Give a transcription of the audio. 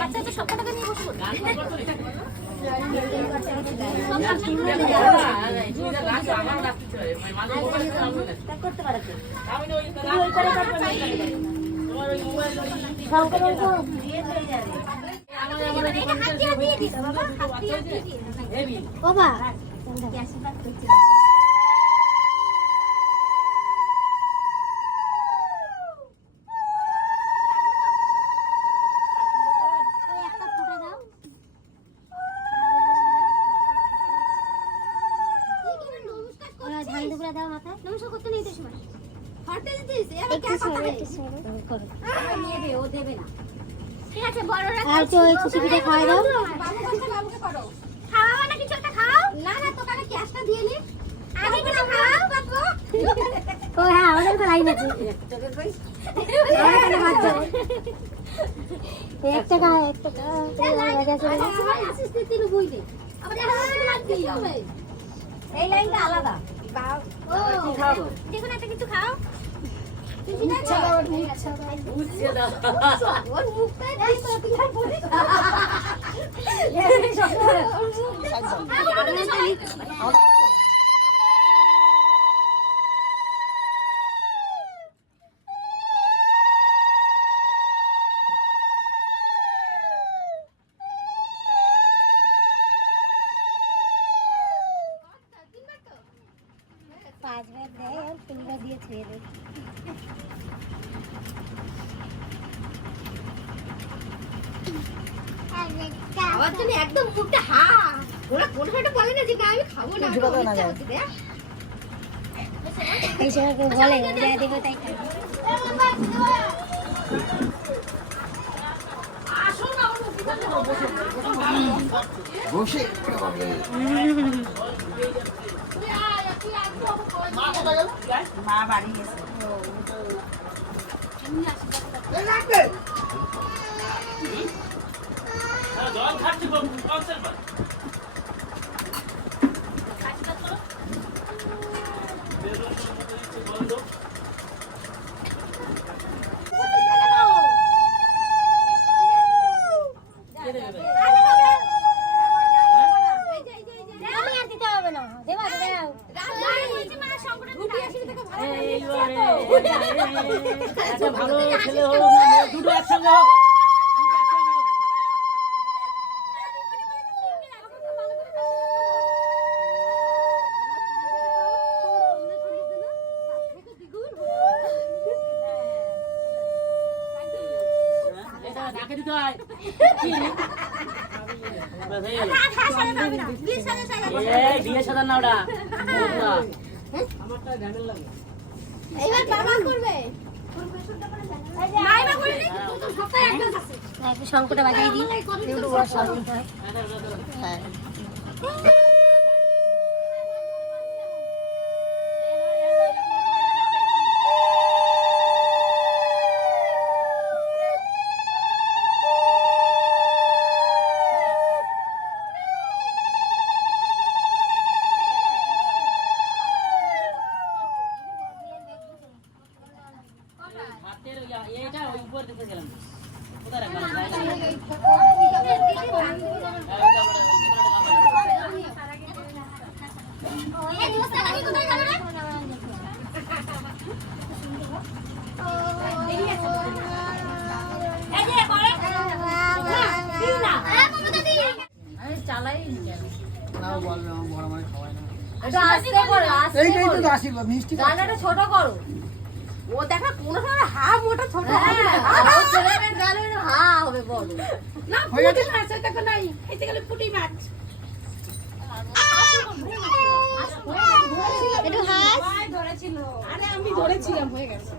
বাচ্চাদের সব টাকা নিয়ে বসে করতে পারে বাবা নমস্কার করতে নেই তো সময় হরতে দিস এর কে কথা নেবে ও দেবে না ঠিক আছে বড়রা আর তো এই খুশিটা খাওয়া দাও বাবুকে করো খাওয়া না কিছু একটা খাও না না তো কানে ক্যাশটা দিয়ে নি আগে কিছু খাও বাবু ও হ্যাঁ আমাদের তো লাইন আছে তোকে কই আমাদের বাচ্চা এক টাকা আসিস তিন বই দে আবার আসিস হবে এই লাইনটা আলাদা ও দেখুন একটা কিছু খাও ওর মুখটাই তাই তো তুই আর বলিস পাঁচবার দেয় আর তিনবার দিয়ে ছেড়ে দেয় আবার তুমি একদম মুখটা হা ওরা কোনো একটা বলে না যে আমি খাবো না এই সময় বলে যা দেবে তাই খাবে বসে মা বাড়ি গেছে জল খাচ্ছি ভালো ছেলে হলো দুটো একসঙ্গে হোক ডাকে দিতে হয় বিয়ে সাজান না ওটা আমারটা ড্যামেল লাগে এইবার বাবা করবে মাইমা করবে তো সপ্তাহে একবার আছে একটু শঙ্কটা বাজাই দিই ইউটিউবার শঙ্কটা হ্যাঁ এইটা ওই উপর দিতে গেলাম কোথায় রাখলাম চালাই না বলবে আমার বড় মানে খাওয়ায় না এটা আস্তে করো এইটাই তো আশীর্বাদ মিষ্টি গালটা ছোট করো ও দেখা কোন সময় হা মোটা ছোট হবে না ও ছেলের গালে হা হবে বলো না পুটি মাছ এটা নাই খেতে গেলে পুটি মাছ একটু হাস ধরেছিল আরে আমি ধরেছিলাম হয়ে গেছে